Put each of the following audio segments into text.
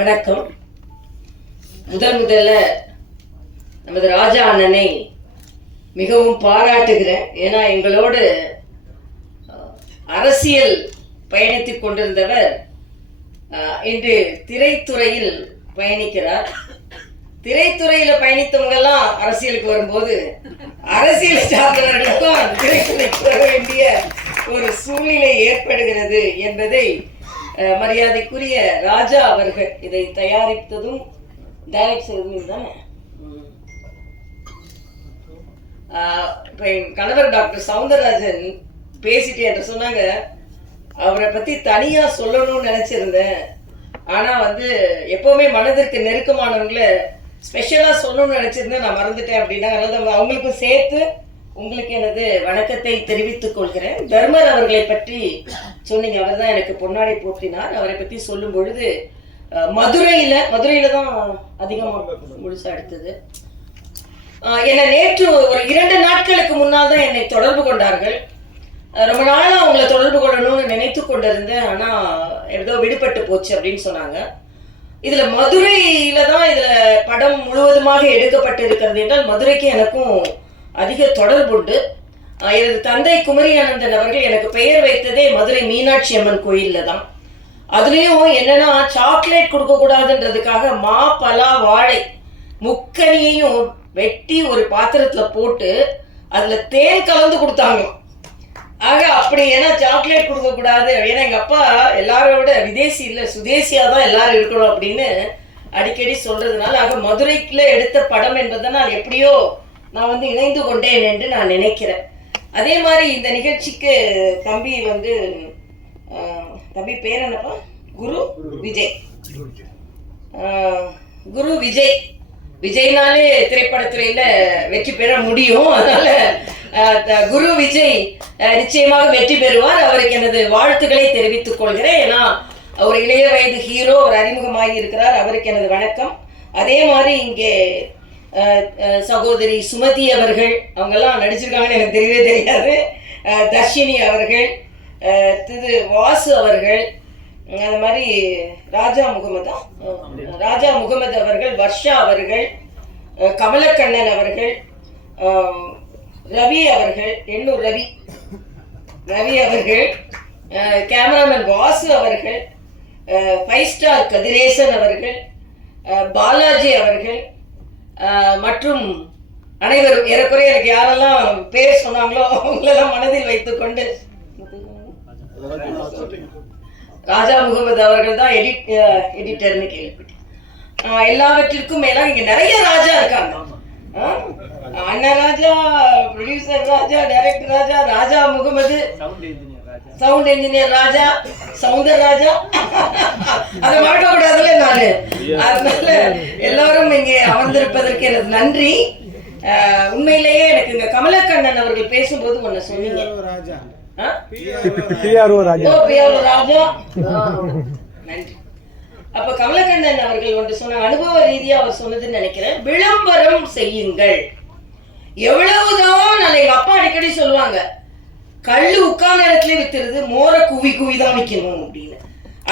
வணக்கம். முதல்ல நமது ராஜா அண்ணனை மிகவும் பாராட்டுகிறேன். ஏன்னா எங்களோடு அரசியல் பயணித்துக் கொண்டிருந்தவர் இன்று திரைத்துறையில் பயணிக்கிறார். திரைத்துறையில பயணித்தவங்கெல்லாம் அரசியலுக்கு வரும்போது அரசியல் ஸ்டார்கள்களுக்கும் திரைத்துறைக்கு வர வேண்டிய ஒரு சூழ்நிலை ஏற்படுகிறது என்பதை மரியாதைக்குரிய ராஜா அவர்கள் இதை தயாரித்ததும் டைரக்ட் செய்ததும் தானே. இப்போ என் கணவர் டாக்டர் சவுந்தரராஜன் பேசிட்டு என்று சொன்னாங்க, அவரை பற்றி தனியாக சொல்லணும்னு நினச்சிருந்தேன். ஆனால் எப்போவுமே மனதிற்கு நெருக்கமானவங்களை ஸ்பெஷலாக சொல்லணும்னு நினச்சிருந்தேன், நான் மறந்துட்டேன் அப்படின்னா. அதனால் அவங்களுக்கும் சேர்த்து உங்களுக்கு எனது வணக்கத்தை தெரிவித்துக் கொள்கிறேன். தர்மர் அவர்களை பற்றி சொன்னீங்க, அவர் தான் எனக்கு பொன்னாடை போற்றினார். அவரை பற்றி சொல்லும் பொழுது மதுரையில தான் அதிகமாக முழுசா எடுத்தது. என்னை நேற்று ஒரு 2 நாட்களுக்கு முன்னால் தான் என்னை தொடர்பு கொண்டார்கள். ரொம்ப நாளாக அவங்கள தொடர்பு கொள்ளணும்னு நினைத்து கொண்டிருந்தேன், ஆனால் ஏதோ விடுபட்டு போச்சு அப்படின்னு சொன்னாங்க. இதில் மதுரையில தான் இதில் படம் முழுவதுமாக எடுக்கப்பட்டு இருக்கிறது என்றால் மதுரைக்கு எனக்கும் அதிக தொடர்புண்டு. எனது தந்தை குமரி ஆனந்தன் அவர்கள் எனக்கு பெயர் வைத்ததே மதுரை மீனாட்சி அம்மன் கோயிலில் தான். அதுலேயும் என்னன்னா, சாக்லேட் கொடுக்கக்கூடாதுன்றதுக்காக மா பலா வாழை முக்கனியையும் வெட்டி ஒரு பாத்திரத்தில் போட்டு அதில் தேன் கலந்து கொடுத்தாங்க. ஆக அப்படி, ஏன்னா சாக்லேட் கொடுக்கக்கூடாது, ஏன்னா எங்கள் அப்பா எல்லாரோட விதேசி இல்லை சுதேசியாக தான் எல்லாரும் இருக்கணும் அப்படின்னு அடிக்கடி சொல்றதுனால, ஆக மதுரைக்குள்ள எடுத்த படம் என்பதனால் எப்படியோ நான் இணைந்து கொண்டேன் என்று நான் நினைக்கிறேன். அதே மாதிரி இந்த நிகழ்ச்சிக்கு தம்பி தம்பி பேர் என்னப்பா? குரு விஜய். குரு விஜய் விஜய்னாலே திரைப்படத்துறையில வெற்றி பெற முடியும். அதனால குரு விஜய் நிச்சயமாக வெற்றி பெறுவார். அவருக்கு எனது வாழ்த்துக்களை தெரிவித்துக் கொள்கிறேன். ஏன்னா அவர் இளைய வயது ஹீரோ, அவர் அறிமுகமாகி இருக்கிறார். அவருக்கு எனது வணக்கம். அதே மாதிரி இங்கே சகோதரி சுமதி அவர்கள், அவங்கெல்லாம் நடிச்சிருக்காங்கன்னு எனக்கு தெரியவே தெரியாது. தர்ஷினி அவர்கள், திரு வாசு அவர்கள், அது மாதிரி ராஜா முகமது அவர்கள், வர்ஷா அவர்கள், கமலக்கண்ணன் அவர்கள், ரவி அவர்கள், எண்ணூர் ரவி அவர்கள், கேமராமேன் வாசு அவர்கள், 5 ஸ்டார் கதிரேசன் அவர்கள், பாலாஜி அவர்கள் மற்றும் அனைவரும், ஏறக்குறைய எனக்கு யாரெல்லாம் பேர் சொன்னாங்களோ அவங்களெல்லாம் மனதில் வைத்துக் கொண்டு ராஜா முகமது அவர்கள் தான் எடிட்டர்னு கேள்விப்பட்டேன். எல்லாவற்றிற்கும் மேல இங்க நிறைய ராஜா இருக்காங்க. அண்ணன் ராஜா, ப்ரொடியூசர் ராஜா, டைரக்டர் ராஜா, ராஜா முகமது, சவுண்ட் இன்ஜினியர் ராஜா, சவுந்தர் ராஜா, அதை மறக்க கூடாதுல நானு. அதனால எல்லாரும் இங்கே அமர்ந்திருப்பதற்கு எனக்கு நன்றி. உண்மையிலேயே எனக்கு இங்க கமலக்கண்ணன் அவர்கள் பேசும்போது ஒண்ணு சொன்னீங்க, ராஜா, நன்றி. அப்ப கமலக்கண்ணன் அவர்கள் ஒன்று சொன்ன அனுபவ ரீதியா அவர் சொன்னதுன்னு நினைக்கிறேன். விளம்பரம் செய்யுங்கள். எவ்வளவுதான் எங்க அப்பா அடிக்கடி சொல்லுவாங்க, கல்லு உட்கார்ந்த இடத்துல வித்துருது, மோரை குவி தான் விற்கணும் அப்படின்னு.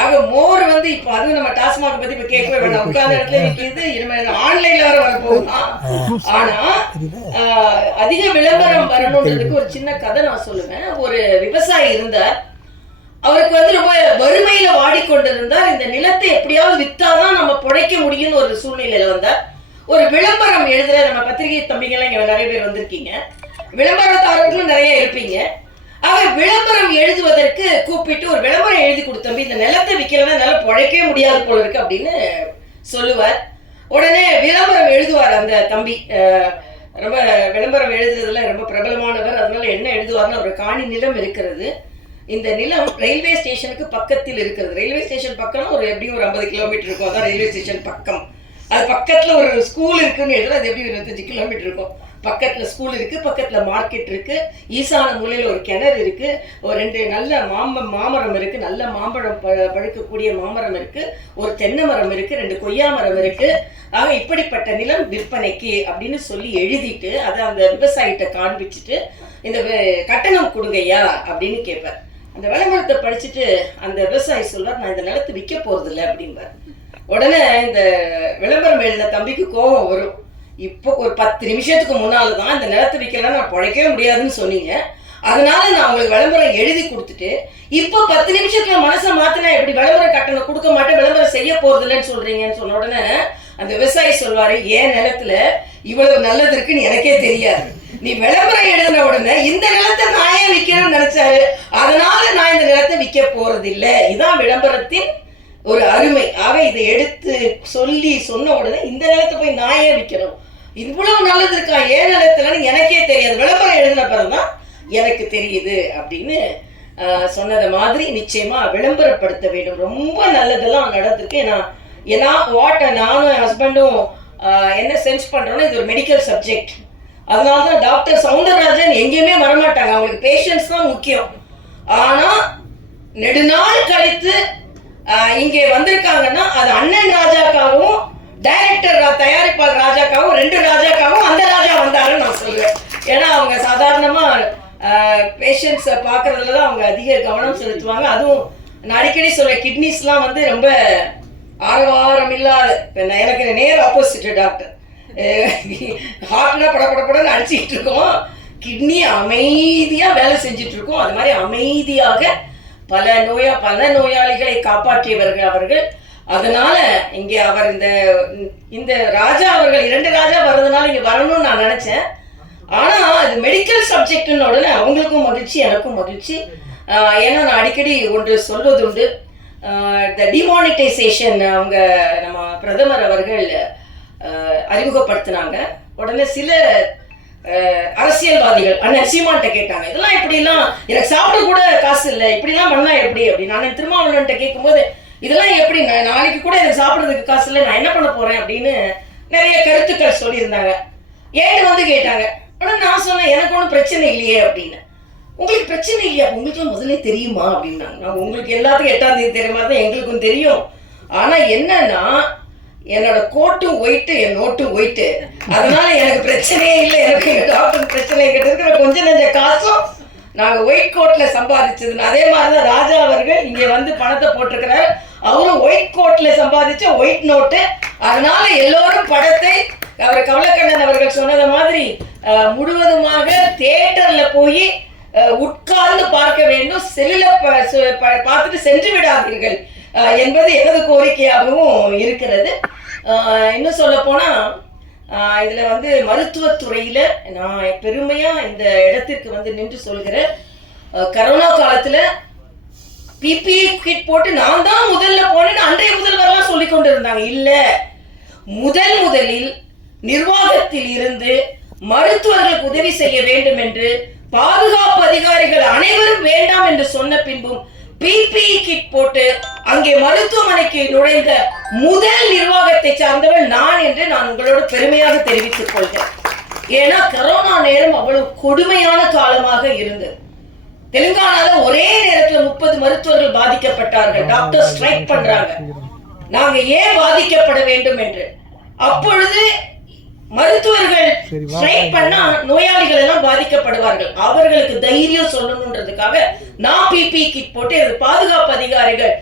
ஆக மோர் இப்ப அதுவும் நம்ம டாஸ்மாக் பத்தி இப்ப கேட்கவே வேண்டாம், உட்கார்ந்த இடத்துல விற்கிறது, ஆன்லைன்ல வர போகலாம். ஆனா அதிக விளம்பரம் வரணும்ன்றதுக்கு ஒரு சின்ன கதை நான் சொல்லுவேன். ஒரு விவசாயி இருந்தார். அவருக்கு ரொம்ப வறுமையில வாடிக்கொண்டிருந்தார். இந்த நிலத்தை எப்படியாவது வித்தாதான் நம்ம பிழைக்க முடியும்னு ஒரு சூழ்நிலையில வந்தார். ஒரு விளம்பரம் எழுதுற, நம்ம பத்திரிகை தம்பிங்கெல்லாம் இங்க நிறைய பேர் வந்திருக்கீங்க, விளம்பரத்தாரர்களும் நிறைய இருப்பீங்க. ஆக விளம்பரம் எழுதுவதற்கு கூப்பிட்டு ஒரு விளம்பரம் எழுதி கொடுத்தம்பி, இந்த நிலத்தை விற்கிறதா என்னால பிழைக்கவே முடியாது போல இருக்கு அப்படின்னு சொல்லுவார். உடனே விளம்பரம் எழுதுவார் அந்த தம்பி. ரொம்ப விளம்பரம் எழுதுறதுல ரொம்ப பிரபலமானவர். அதனால என்ன எழுதுவார்னு, ஒரு காணி நிலம் இருக்கிறது. இந்த நிலம் ரயில்வே ஸ்டேஷனுக்கு பக்கத்தில் இருக்கிறது. ரயில்வே ஸ்டேஷன் பக்கம் ஒரு எப்படியும் ஒரு 50 கிலோமீட்டர் இருக்கும். அதான் ரயில்வே ஸ்டேஷன் பக்கம். அது பக்கத்துல ஒரு ஸ்கூல் இருக்குன்னு எழுதுறது. அது எப்படி 25 கிலோமீட்டர் இருக்கும். பக்கத்துல ஸ்கூல் இருக்கு, பக்கத்துல மார்க்கெட் இருக்கு, ஈசான மூலையில ஒரு கிணறு இருக்கு, ஒரு 2 நல்ல மாமரம் இருக்கு, நல்ல மாம்பழம் பழுக்கக்கூடிய மாமரம் இருக்கு, ஒரு தென்னை மரம் இருக்கு, 2 கொய்யா மரம் இருக்கு. ஆக இப்படிப்பட்ட நிலம் விற்பனைக்கு அப்படின்னு சொல்லி எழுதிட்டு அதை அந்த விவசாயிட்ட காண்பிச்சுட்டு, இந்த கட்டணம் கொடுங்கய்யா அப்படின்னு கேட்பார். அந்த விளம்பரத்தை படிச்சுட்டு அந்த விவசாயி சொல்வார், நான் இந்த நிலத்தை விற்க போறது இல்லை அப்படின்பார். உடனே இந்த விளம்பரம் எழுதின தம்பிக்கு கோபம் வரும். இப்போ ஒரு 10 நிமிஷத்துக்கு முன்னால தான் இந்த நிலத்தை விற்கலாம் நான் பிழைக்கவே முடியாதுன்னு சொன்னீங்க, அதனால நான் உங்களுக்கு விளம்பரம் எழுதி கொடுத்துட்டு இப்போ 10 நிமிஷத்துல மனசை மாத்தினா எப்படி விளம்பரம் கட்டணம் கொடுக்க மாட்டேன், விளம்பரம் செய்ய போறது இல்லைன்னு சொல்றீங்கன்னு சொன்ன உடனே அந்த விவசாயி சொல்வாரு, ஏன் நிலத்துல இவ்வளவு நல்லது இருக்குன்னு எனக்கே தெரியாது, நீ விளம்பரம் எழுதின உடனே இந்த நிலத்தை நான் ஏன் விற்கணும்னு நினைச்சாரு, அதனால நான் இந்த நிலத்தை விற்க போறது இல்லை. இதான் விளம்பரத்தின் ஒரு அருமை. ஆக இதை எடுத்து சொல்லி சொன்ன உடனே இந்த நிலத்தை போய் நான் ஏன் விற்கணும், இவ்வளவு நல்லது இருக்கா ஏன் நிலத்துலன்னு எனக்கே தெரியாது, விளம்பரம் எழுதின பிறகுதான் எனக்கு தெரியுது அப்படின்னு சொன்னது மாதிரி நிச்சயமா விளம்பரப்படுத்த வேண்டும். ரொம்ப நல்லதெல்லாம் நடந்திருக்கு. ஏன்னா நானும் என் ஹஸ்பண்டும் என்ன சென்ஸ் பண்றோம்னா இது ஒரு மெடிக்கல் சப்ஜெக்ட், அதனால தான் டாக்டர் சவுந்தரராஜன் எங்கேயுமே வரமாட்டாங்க, அவங்களுக்கு பேஷன்ஸ் தான் முக்கியம். ஆனா நெடுநாள் கழித்து இங்கே வந்திருக்காங்கன்னா அது அண்ணன் ராஜாக்காகவும் டைரக்டர் தயாரிப்பாளர் ராஜாக்காகவும் 2 ராஜாக்காகவும் அந்த ராஜா வந்தாருன்னு நான் சொல்லுவேன். ஏன்னா அவங்க சாதாரணமா பேஷண்ட்ஸை பார்க்கறதுல தான் அவங்க அதிக கவனம் செலுத்துவாங்க. அதுவும் நான் அடிக்கடி சொல்ல கிட்னிஸ்லாம் வந்து ரொம்ப ஆரவாரம் இல்லாத, எனக்கு நேர் ஆப்போசிட் டாக்டர், ஹார்ட்னா படப்படப்படன்னு அடிச்சுக்கிட்டு இருக்கோம், கிட்னி அமைதியாக வேலை செஞ்சுட்டு இருக்கோம். அது மாதிரி அமைதியாக பல நோயாளிகளை காப்பாற்றியவர்கள் அவர்கள். அதனால இங்கே அவர் இந்த ராஜா அவர்கள் 2 ராஜா வர்றதுனால இங்கே வரணும்னு நான் நினைச்சேன். ஆனா அது மெடிக்கல் சப்ஜெக்ட்னு உடனே அவங்களுக்கும் மகிழ்ச்சி எனக்கும் மகிழ்ச்சி. ஏன்னா நான் அடிக்கடி ஒன்று சொல்வது உண்டு, இந்த டிமானிட்டைசேஷன் அவங்க நம்ம பிரதமர் அவர்கள் அறிமுகப்படுத்தினாங்க. உடனே சில அரசியல்வாதிகள் அண்ணன் சீமான்ட்ட கேட்டாங்க, இதெல்லாம் இப்படிலாம் எனக்கு சாப்பிட கூட காசு இல்லை, இப்படிலாம் பண்ணா எப்படி அப்படின்னு. நான் திருமாவளவன்ட்ட கேட்கும்போது இதெல்லாம் எப்படி, நாளைக்கு கூட எனக்கு சாப்பிட்றதுக்கு காசு இல்லை, நான் என்ன பண்ண போறேன் அப்படின்னு நிறைய கருத்துக்கள் சொல்லியிருந்தாங்க. ஏன்னு வந்து கேட்டாங்க. ஆனால் நான் சொன்னேன் எனக்கு ஒன்றும் பிரச்சனை இல்லையே அப்படின்னு. உங்களுக்கு பிரச்சனை இல்லையா, உங்களுக்கு முதல்ல தெரியுமா அப்படின்னாங்க. நான் உங்களுக்கு எல்லாத்துக்கும் 8ஆம் தேதி தெரியுமா தான் எங்களுக்கும் தெரியும். ஆனால் என்னன்னா என்னோட கோட்டும் ஒயிட்டு என் நோட்டும் ஒயிட்டு, அதனால எனக்கு பிரச்சனையே இல்லை, எனக்கு எங்கள் டாக்டர் பிரச்சனை இருக்கிற கொஞ்சம் நெஞ்ச காசும் நாங்கள் ஒயிட் கோட்டில் சம்பாதிச்சதுன்னு. அதே மாதிரி தான் ராஜா அவர்கள் இங்கே வந்து பணத்தை போட்டிருக்கிறார், அவரும் ஒயிட் கோட்டில் சம்பாதிச்ச ஒயிட் நோட்டு. அதனால எல்லோரும் படத்தை அவர் கமலக்கண்ணன் அவர்கள் சொன்னது மாதிரி முழுவதுமாக தியேட்டர்ல போய் உட்கார்ந்து பார்க்க வேண்டும், செல்லுல பார்த்துட்டு சென்று விடாதீர்கள் என்பது எனது கோரிக்கையாகவும் இருக்கிறது. இன்னும் சொல்ல போனா இதுல வந்து மருத்துவத்துறையில நான் பெருமையா இந்த இடத்திற்கு வந்து நின்று சொல்கிறேன். கரோனா காலத்துல பிபிஇ கிட் போட்டு நான் தான் முதல்ல போனேன்னு அன்றைய முதல்வரெல்லாம் சொல்லிக் கொண்டு இருந்தாங்க. இல்ல, முதலில் நிர்வாகத்தில் இருந்து மருத்துவர்களுக்கு உதவி செய்ய வேண்டும் என்று பாதுகாப்பு அதிகாரிகள் அனைவரும் வேண்டாம் என்று சொன்ன பின்பும் பிபிஇ கிட் போட்டு அங்கே மருத்துவமனைக்கு நுழைந்த முதல் நிர்வாகத்தை சார்ந்தவள் நான் என்று நான் உங்களோட பெருமையாக தெரிவித்துக் கொள்கிறேன். ஏன்னா கரோனா நேரம் அவ்வளவு கொடுமையான காலமாக இருந்தது. தெலுங்கானால ஒரே நேரத்தில் 30 மருத்துவர்கள் பாதிக்கப்பட்டார்கள். டாக்டர் ஸ்ட்ரைக் பண்றாங்க, நாங்க ஏன் பாதிக்கப்பட வேண்டும் என்று. அப்பொழுது மருத்துவர்கள் ஸ்ட்ரைக் பண்ணா நோயாளிகள் எல்லாம் பாதிக்கப்படுவார்கள், அவர்களுக்கு தைரியம் சொல்லணும்ன்றதுக்காக நான் பிபி கிட் போட்டு பாதுகாப்பு அதிகாரிகள்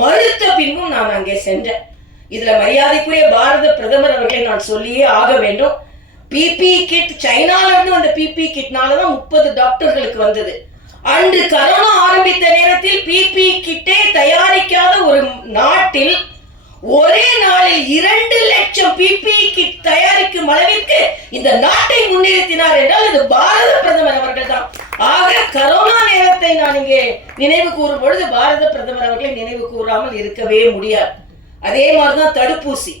மறுத்த பின்பும் நான் அங்கே சென்றேன். இதுல மரியாதைக்குரிய பாரத பிரதமர் அவர்களை நான் சொல்லியே ஆக வேண்டும். பிபி கிட் சைனால இருந்து வந்த பிபி கிட்னாலதான் 30 டாக்டர்களுக்கு வந்தது. அன்று கரோனா ஆரம்பித்த நேரத்தில் பிபி கிட்டே தயாரிக்காத ஒரு நாட்டில் ஒரே நாளில் 2 லட்சம் பிபி கிட் தயாரிக்கும் அளவிற்கு இந்த நாட்டை முன்னிறுத்தினார் என்றால் இது பாரத பிரதமர் அவர்கள் தான். ஆக கரோனா நேரத்தை நான் இங்கே நினைவு கூறும் பொழுது பாரத பிரதமர் அவர்களை நினைவு கூறாமல் இருக்கவே முடியாது. அதே மாதிரிதான் தடுப்பூசி,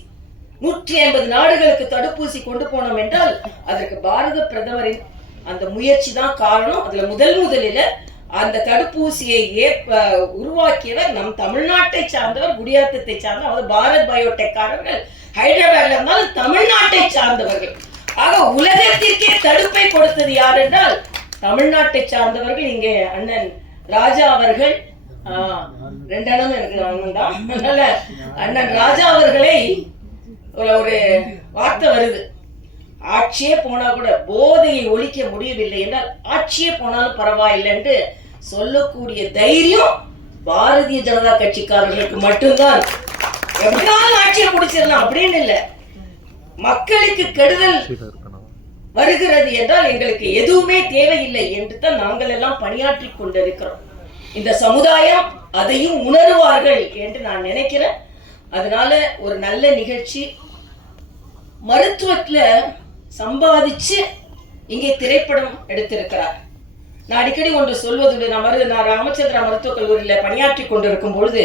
150 நாடுகளுக்கு தடுப்பூசி கொண்டு போனோம் என்றால் அதற்கு பாரத பிரதமரின் அந்த முயற்சி தான் காரணம். அதுல முதலில் அந்த தடுப்பூசியை உருவாக்கியவர் நம் தமிழ்நாட்டை சார்ந்தவர், குடியாத்தத்தை சார்ந்தவர், பாரத் பயோடெக்காரர்கள் ஹைதராபாத்ல இருந்தாலும் தமிழ்நாட்டை சார்ந்தவர்கள். ஆக உலகத்திற்கே தடுப்பை கொடுத்தது யார் என்றால் தமிழ்நாட்டை சார்ந்தவர்கள். இங்கே அண்ணன் ராஜா அவர்கள் 2 அண்ணன் எனக்கு அண்ணன் தான், அதனால அண்ணன் ராஜா அவர்களை ஒரு வார்த்தை வருது, ஆட்சியே போனா கூட போதையை ஒழிக்க முடியவில்லை என்றால் ஆட்சியே போனாலும் பரவாயில்லை என்று சொல்லக்கூடிய தைரியம் பாரதிய ஜனதா கட்சிக்காரர்களுக்கு மட்டும்தான். எப்படினாலும் ஆட்சியை முடிச்சிடலாம் அப்படின்னு இல்லை. மக்களுக்கு கெடுதல் வருகிறது என்றால் எங்களுக்கு எதுவுமே தேவையில்லை என்று தான் நாங்கள் எல்லாம் பணியாற்றி கொண்டிருக்கிறோம். இந்த சமுதாயம் அதையும் உணர்வார்கள் என்று நான் நினைக்கிறேன். அதனால ஒரு நல்ல நிகழ்ச்சி, மருத்துவத்துல சம்பாதிச்சு இங்கே திரைப்படம் எடுத்திருக்கிறார். நான் அடிக்கடி ஒன்று சொல்வதுண்டு. நான் ராமச்சந்திரா மருத்துவக் கல்லூரியில் பணியாற்றி கொண்டிருக்கும் பொழுது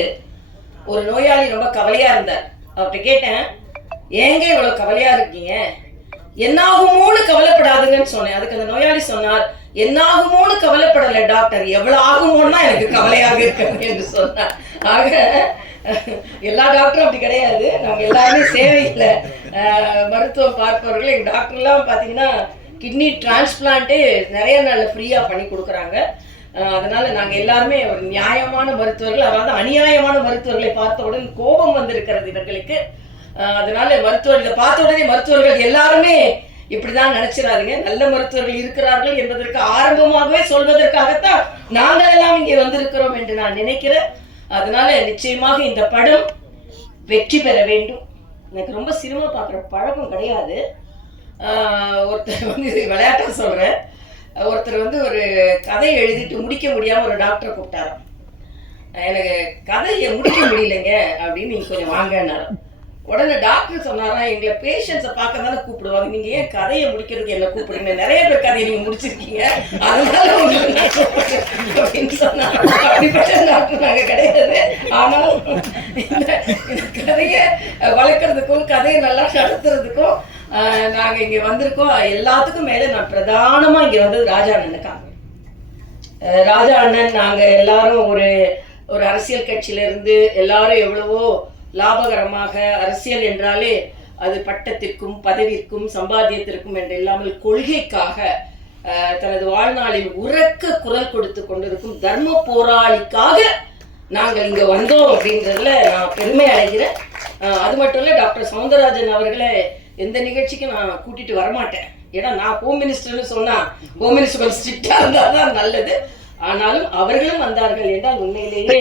ஒரு நோயாளி ரொம்ப கவலையா இருந்தார். அவர்கிட்ட கேட்டேன், ஏங்க இவ்வளவு கவலையா இருக்கீங்க, என்னாகுமோன்னு கவலைப்படாதுங்கன்னு சொன்னேன். அதுக்கு அந்த நோயாளி சொன்னார், என்னாகுமோன்னு கவலைப்படலை டாக்டர், எவ்வளவு ஆகுமோன்னா எனக்கு கவலையாக இருக்கு என்று சொன்னார். ஆக எல்லா டாக்டரும் அப்படி கிடையாது. நாங்க எல்லாருமே சேவையில் மருத்துவம் பார்ப்பவர்கள். எங்க டாக்டர்லாம் பார்த்தீங்கன்னா கிட்னி டிரான்ஸ்பிளான்ட்டே நிறைய நாளில் ஃப்ரீயாக பண்ணி கொடுக்குறாங்க. அதனால நாங்கள் எல்லாருமே ஒரு நியாயமான மருத்துவர்கள், அதாவது அநியாயமான மருத்துவர்களை பார்த்தவுடன் கோபம் வந்திருக்கிறது இவர்களுக்கு. அதனால மருத்துவர் இதை பார்த்த உடனே மருத்துவர்கள் எல்லாருமே இப்படிதான் நினைச்சிடாதீங்க. நல்ல மருத்துவர்கள் இருக்கிறார்கள் என்பதற்கு ஆரம்பமாகவே சொல்வதற்காகத்தான் நாங்கள் எல்லாம் இங்கே வந்திருக்கிறோம் என்று நான் நினைக்கிறேன். அதனால நிச்சயமாக இந்த படம் வெற்றி பெற வேண்டும். எனக்கு ரொம்ப சினிமா பார்க்குற பழக்கம் கிடையாது. ஒருத்தர் வந்து விளையாட்டா சொல்றேன், ஒருத்தர் வந்து ஒரு கதை எழுதிட்டு முடிக்க முடியாம ஒரு டாக்டரை கூப்பிட்டாராம். எனக்கு கதையை முடிக்க முடியலைங்க அப்படின்னு நீங்க கொஞ்சம் வாங்கினாராம். உடனே டாக்டர் சொன்னாரா, எங்களை பேஷண்ட்ஸை பார்க்க தானே கூப்பிடுவாங்க, நீங்க ஏன் கதையை முடிக்கிறதுக்கு என்ன கூப்பிடுங்க, நிறைய பேர் கதையை நீங்க முடிச்சிருக்கீங்க, அதனால உங்களுக்கு அப்படின்னு சொன்னாங்க. அப்படிப்பட்ட டாக்டர் நாங்க கிடையாது. ஆனால் இந்த கதையை வளர்க்கறதுக்கும் கதையை நல்லா நடத்துறதுக்கும் நாங்க இங்க வந்திருக்கோம். எல்லாத்துக்கும் மேல நான் பிரதானமா இங்க வந்தது ராஜா அண்ணனுக்காக. ராஜா அண்ணன் நாங்க எல்லாரும் ஒரு அரசியல் கட்சியில இருந்து எல்லாரும் எவ்வளவோ லாபகரமாக, அரசியல் என்றாலே அது பட்டத்திற்கும் பதவிற்கும் சம்பாத்தியத்திற்கும் என்று இல்லாமல் கொள்கைக்காக தனது வாழ்நாளில் உரக்க குரல் கொடுத்து கொண்டிருக்கும் தர்ம போராளிக்காக நாங்கள் இங்க வந்தோம் அப்படின்றதுல நான் பெருமை அடைகிறேன். அது மட்டும் இல்ல, டாக்டர் சவுந்தரராஜன் அவர்களை எந்த நிகழ்ச்சிக்கும் நான் கூட்டிட்டு வரமாட்டேன். ஏன்னா நான் ஹோம் மினிஸ்டர்னு சொன்னா ஹோம் மினிஸ்டர் கொஞ்சம் ஸ்ட்ரிக்டா இருந்தால்தான் நல்லது. ஆனாலும் அவர்களும் வந்தார்கள் என்றால் உண்மையிலேயே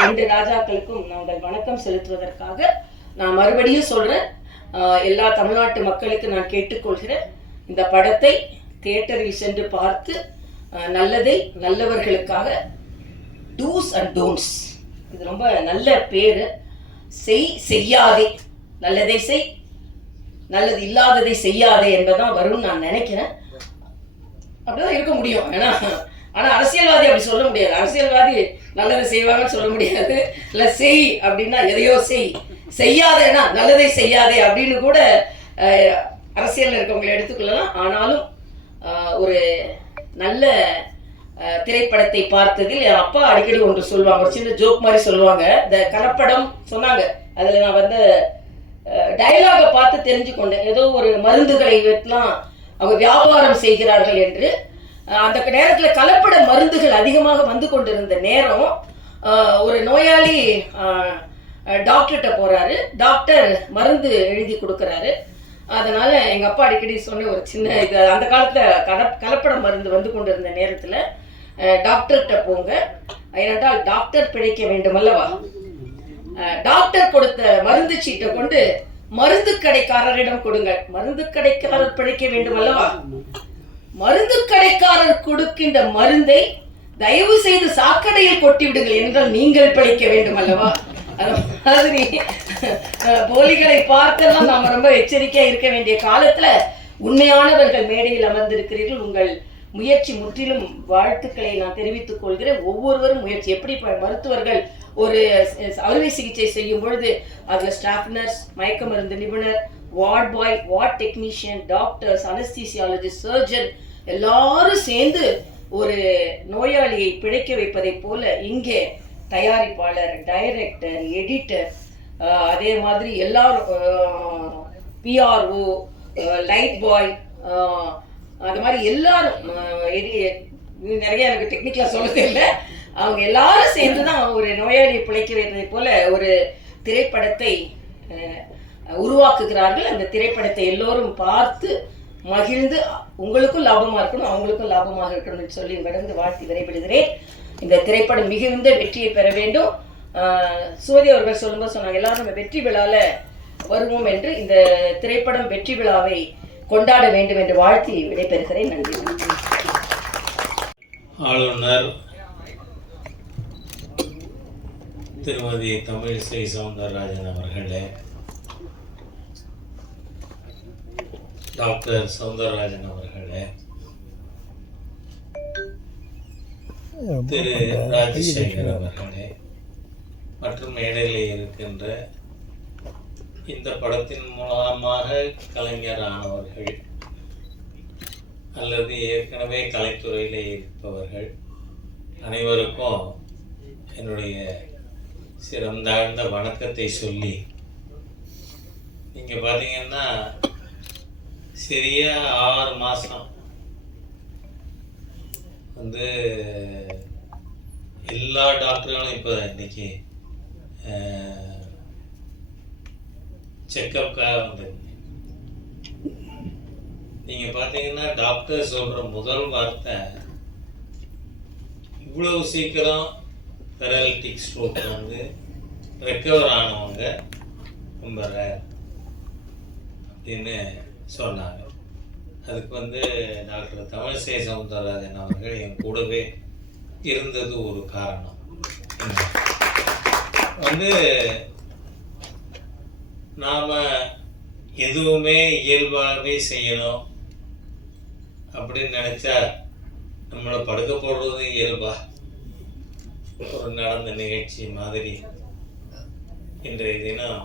ரெண்டு ராஜாக்களுக்கும் நாங்கள் வணக்கம் செலுத்துவதற்காக நான் மறுபடியும் சொல்றேன். எல்லா தமிழ்நாட்டு மக்களுக்கு நான் கேட்டுக்கொள்கிறேன், இந்த படத்தை தியேட்டரில் சென்று பார்த்து நல்லதை நல்லவர்களுக்காக, டூஸ் அண்ட் டோன்ட்ஸ், இது ரொம்ப நல்ல பேரு, செய்யாதே, நல்லதை செய், நல்லது இல்லாததை செய்யாதே என்பதான் வரும்னு நான் நினைக்கிறேன். அப்படிதான் இருக்க முடியும். ஆனா அரசியல்வாதி அப்படி சொல்ல முடியாது. அரசியல்வாதி நல்லதை செய்வாங்கன்னு சொல்ல முடியாது. இல்ல செய் அப்படின்னா எதையோ செய்யாதேனா நல்லதை செய்யாதே அப்படின்னு கூட அரசியல்ல இருக்கவங்களை எடுத்துக்கொள்ளலாம். ஆனாலும் ஒரு நல்ல திரைப்படத்தை பார்த்ததில் என் அப்பா அடிக்கடி ஒன்று சொல்லுவாங்க, ஒரு சின்ன ஜோக் மாதிரி சொல்லுவாங்க. இந்த கலப்படம் சொன்னாங்க, அதுல நான் வந்து டயலாக பார்த்து தெரிஞ்சு கொண்டேன். ஏதோ ஒரு மருந்துகளை எல்லாம் அவங்க வியாபாரம் செய்கிறார்கள் என்று. அந்த நேரத்தில் கலப்பட மருந்துகள் அதிகமாக வந்து கொண்டிருந்த நேரம் ஒரு நோயாளி டாக்டர்கிட்ட போறாரு. டாக்டர் மருந்து எழுதி கொடுக்கறாரு. அதனால எங்க அப்பா அடிக்கடி சொன்ன ஒரு சின்ன இது, அந்த காலத்துல கலப்பட மருந்து வந்து கொண்டிருந்த நேரத்துல டாக்டர்கிட்ட போங்க, ஏனென்றால் டாக்டர் பிழைக்க வேண்டும் அல்லவா. டாக்டர் கொடுத்த மருந்து சீட்டை கொண்டு மருந்து கடைக்காரரிடம் கொடுங்கள், மருந்து கடைக்காரர் பிழைக்க வேண்டும் அல்லவா. மருந்து கடைக்காரர் கொடுக்கின்ற மருந்தை தயவு செய்து சாக்கடையில் கொட்டி விடுங்கள் என்றால் நீங்கள் பிழைக்க வேண்டும் அல்லவா. அது மாதிரி போலிகளை பார்த்தெல்லாம் நாம ரொம்ப எச்சரிக்கையா இருக்க வேண்டிய காலத்துல உண்மையானவர்கள் மேடையில் அமர்ந்திருக்கிறீர்கள். உங்கள் முயற்சி முற்றிலும் வாழ்த்துக்களை நான் தெரிவித்துக் கொள்கிறேன். ஒவ்வொருவரும் முயற்சி, எப்படி மருத்துவர்கள் ஒரு அறுவை சிகிச்சை செய்யும் பொழுது அதுல ஸ்டாஃப் நர்ஸ், மயக்க மருந்து நிபுணர், ward boy, ward technician, doctors, anaesthesiologist, surgeon எல்லாரும் சேர்ந்து ஒரு நோயாளியை பிழைக்க வைப்பதை போல இங்கே தயாரிப்பாளர், டைரக்டர், எடிட்டர், அதே மாதிரி எல்லாரும் பிஆர்ஓ, லைட் பாய், அந்த மாதிரி எல்லாரும் நிறைய எனக்கு டெக்னிக்கலா சொல்ல தெரியல, அவங்க எல்லாரும் சேர்ந்துதான் ஒரு நோயாளியை பிழைக்க வைப்பதை போல ஒரு திரைப்படத்தை உருவாக்குகிறார்கள். அந்த திரைப்படத்தை எல்லோரும் பார்த்து மகிழ்ந்து உங்களுக்கும் லாபமா இருக்கணும், அவங்களுக்கும் லாபமாக இருக்கணும்னு சொல்லி கடந்து வாழ்த்தி விரைவிடுகிறேன். இந்த திரைப்படம் மிகுந்த வெற்றியை பெற வேண்டும். சுவதி அவர்கள் சொல்லும்போது சொன்னாங்க, எல்லாரும் நம்ம வெற்றி விழாவில் வருவோம் என்று. இந்த திரைப்படம் வெற்றி விழாவை கொண்டாட வேண்டும் என்று வாழ்த்தி விடைபெறுகிறேன். நன்றி. ஆளுநர் திருமதி தமிழிசை சவுந்தரராஜன் அவர்களே, டாக்டர் சவுந்தரராஜன் அவர்களே, திரு ராஜசேகர் அவர்களே மற்றும் மேடையில் இருக்கின்ற இந்த படத்தின் மூலமாக கலைஞரானவர்கள் அல்லது ஏற்கனவே கலைத்துறையில் இருப்பவர்கள் அனைவருக்கும் என்னுடைய சிறந்தாழ்ந்த வணக்கத்தை சொல்லி, நீங்கள் பார்த்தீங்கன்னா சரியாக 6 மாதம் வந்து எல்லா டாக்டர்களும் இப்போ இன்னைக்கு செக்கப்காக வந்திருந்தீங்க. நீங்கள் பார்த்தீங்கன்னா டாக்டர் சொல்கிற முதல் வார்த்தை, இவ்வளவு சீக்கிரம் பெராலிட்டிக் ஸ்ட்ரோக் வந்து ரெக்கவர் ஆனவங்க ரொம்ப ரேர் அப்படின்னு சொன்னாங்க. அதுக்கு வந்து டாக்டர் தமிழிசை சவுந்தரராஜன் அவர்கள் என் கூடவே இருந்தது ஒரு காரணம். வந்து நாம் எதுவுமே இயல்பாகவே செய்யணும் அப்படின்னு நினச்சா நம்மளை படுக்க போடுறது இயல்பா ஒரு நடந்த நிகழ்ச்சி மாதிரி இன்றைய தினம்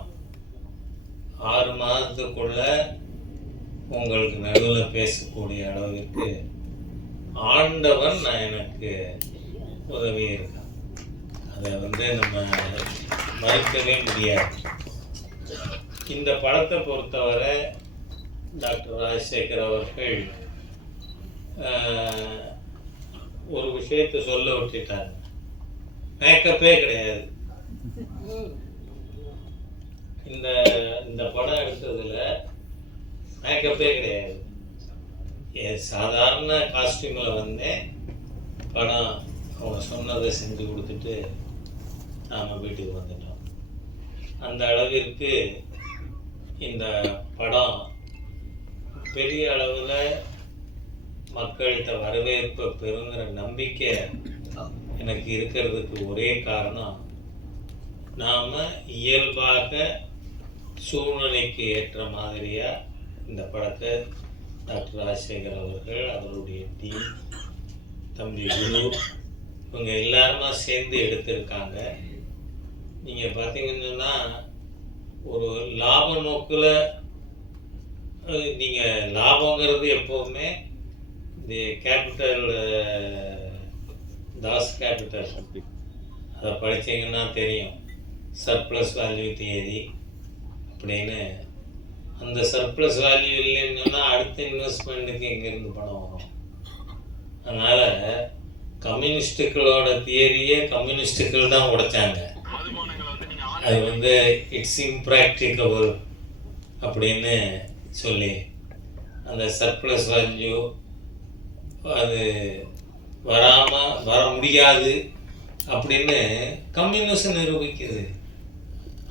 6 மாதத்துக்குள்ள உங்களுக்கு நடுவில் பேசக்கூடிய அளவிற்கு ஆண்டவன் நான் எனக்கு உதவி இருக்கேன். அதை வந்து நம்ம மறுக்கவே முடியாது. இந்த படத்தை பொறுத்தவரை டாக்டர் ராஜசேகர் அவர்கள் ஒரு விஷயத்தை சொல்ல விட்டுட்டாங்க, மேக்கப்பே கிடையாது. இந்த படம் எடுத்ததுல மேக்கப்பே கிடையாது. சாதாரண காஸ்டியூமில் வந்து படம் அவங்க சொன்னதை செஞ்சு கொடுத்துட்டு நாம் வீட்டுக்கு வந்துட்டோம். அந்த அளவிற்கு இந்த படம் பெரிய அளவில் மக்கள்கிட்ட வரவேற்பை பெறுங்கிற நம்பிக்கை எனக்கு இருக்கிறதுக்கு ஒரே காரணம், நாம் இயல்பாக சூழ்நிலைக்கு ஏற்ற மாதிரியாக இந்த படத்தை டாக்டர் ராஜசேகர் அவர்கள், அவருடைய டீம், தம்பி குரு, இவங்க எல்லாருமா சேர்ந்து எடுத்திருக்காங்க. நீங்கள் பார்த்தீங்கன்னு சொன்னால் ஒரு லாப நோக்கில் நீங்கள் லாபங்கிறது எப்போவுமே இந்த கேபிட்டல் தாஸ் கேபிட்டல் அதை படித்தீங்கன்னா தெரியும், சர்ப்ளஸ் வேல்யூ தியரி அப்படின்னு. அந்த சர்ப்ளஸ் வேல்யூ இல்லைன்னு சொன்னால் அடுத்த இன்வெஸ்ட்மெண்ட்டுக்கு எங்கேருந்து பணம் வரும்? அதனால் கம்யூனிஸ்டுகளோட தியரியே கம்யூனிஸ்டுகள் தான் உடைச்சாங்க. அது வந்து இட்ஸ் இம்ப்ராக்டிகபிள் அப்படின்னு சொல்லி அந்த சர்ப்ளஸ் வேல்யூ அது வர முடியாது அப்படின்னு கம்யூனிஸ்ட் நிரூபிக்குது.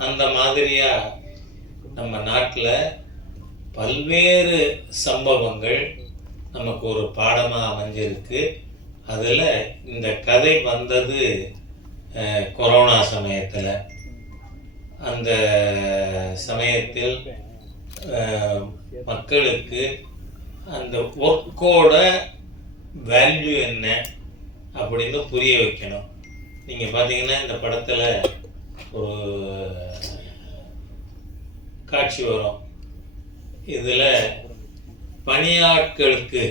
அந்த மாதிரியாக நம்ம நாட்டில் பல்வேறு சம்பவங்கள் நமக்கு ஒரு பாடமாக அமைஞ்சிருக்கு. அதில் இந்த கதை வந்தது கொரோனா சமயத்தில். அந்த சமயத்தில் மக்களுக்கு அந்த ஒர்க்கோட வேல்யூ என்ன அப்படின்னு புரிய வைக்கணும். நீங்கள் பார்த்தீங்கன்னா இந்த படத்தில் ஒரு காட்சி வரும். இதில் பணியாட்களுக்கு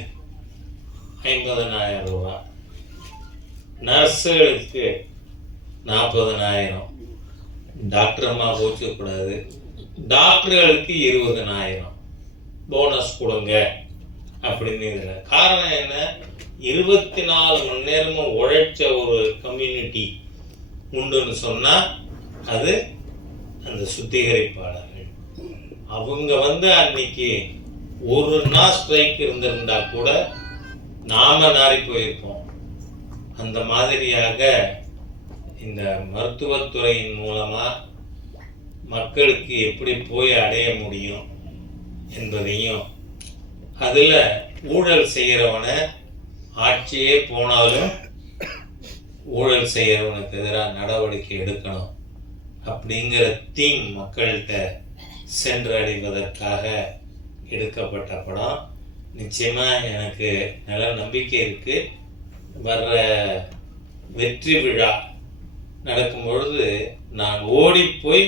50,000 ரூபா, நர்ஸுகளுக்கு 40,000, டாக்டர் அம்மா போச்சக்கூடாது, டாக்டர்களுக்கு 20,000 போனஸ் கொடுங்க அப்படின்னு. இதில் காரணம் என்ன? 24 மணி நேரமும் உழைச்ச ஒரு கம்யூனிட்டி உண்டுன்னு சொன்னால் அது அந்த சுத்திகரிப்பாளர்கள். அவங்க வந்து அன்னைக்கு ஒரு நாள் ஸ்ட்ரைக் இருந்திருந்தா கூட நாம நாரி போயிருப்போம். அந்த மாதிரியாக இந்த மருத்துவத்துறையின் மூலமாக மக்களுக்கு எப்படி போய் அடைய முடியும் என்பதையும், அதில் ஊழல் செய்கிறவனை ஆட்சியே போனாலும் ஊழல் செய்கிறவனுக்கு எதிராக நடவடிக்கை எடுக்கணும் அப்படிங்கிற தீம் மக்கள்கிட்ட சென்றடைவதற்காக எடுக்கப்பட்ட படம். நிச்சயமாக எனக்கு நல்ல நம்பிக்கை இருக்குது. வர்ற வெற்றி விழா நடக்கும் பொழுது நான் ஓடி போய்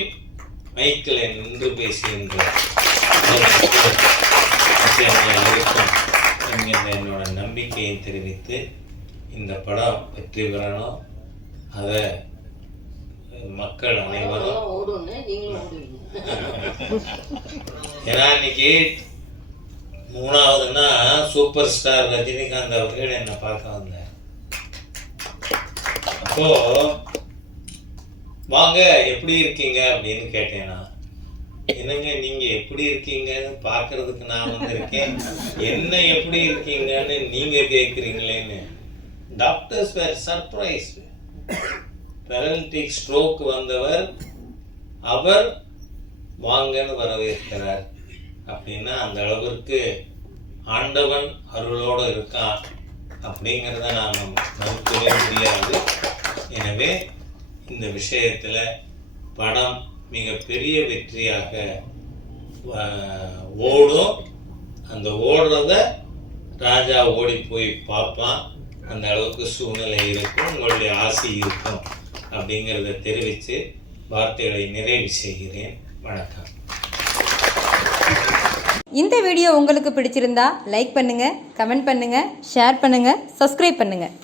மைக்கில் நின்று பேசுகின்ற என்கின்ற என்னோட நம்பிக்கையை தெரிவித்து இந்த படம் வெற்றி பெறணும். அதை மக்கள் அனைவரும், ஏன்னா இன்னைக்கு 3வதுன்னா சூப்பர் ஸ்டார் ரஜினிகாந்த் அவர்கள் என்னை பார்க்க வந்தார். அப்போ வாங்க எப்படி இருக்கீங்க அப்படின்னு கேட்டேன்னா, என்னங்க நீங்க எப்படி இருக்கீங்கன்னு பார்க்கறதுக்கு நான் வந்திருக்கேன், என்ன எப்படி இருக்கீங்கன்னு நீங்க கேட்குறீங்களேன்னு. டாக்டர்ஸ் வேர் சர்ப்ரைஸ்டு. பெரலிட்டிக் ஸ்ட்ரோக் வந்தவர் அவர் வாங்கன்னு வரவேற்கிறார் அப்படின்னா அந்த அளவிற்கு ஆண்டவன் அருளோடு இருக்கான் அப்படிங்கிறத நாம் மறுக்கவே முடியாது. எனவே இந்த விஷயத்தில் படம் மிகப்பெரிய வெற்றியாக ஓடும். அந்த ஓடுறத ராஜா ஓடி போய் பார்ப்பான். அந்த அளவுக்கு சூழ்நிலை இருக்கும், உங்களுடைய ஆசை இருக்கும் அப்படிங்கிறத தெரிவித்து வார்த்தைகளை நிறைவு செய்கிறேன். வணக்கம். இந்த வீடியோ உங்களுக்கு பிடிச்சிருந்தா லைக் பண்ணுங்கள், கமெண்ட் பண்ணுங்கள், ஷேர் பண்ணுங்கள், சப்ஸ்கிரைப் பண்ணுங்கள்.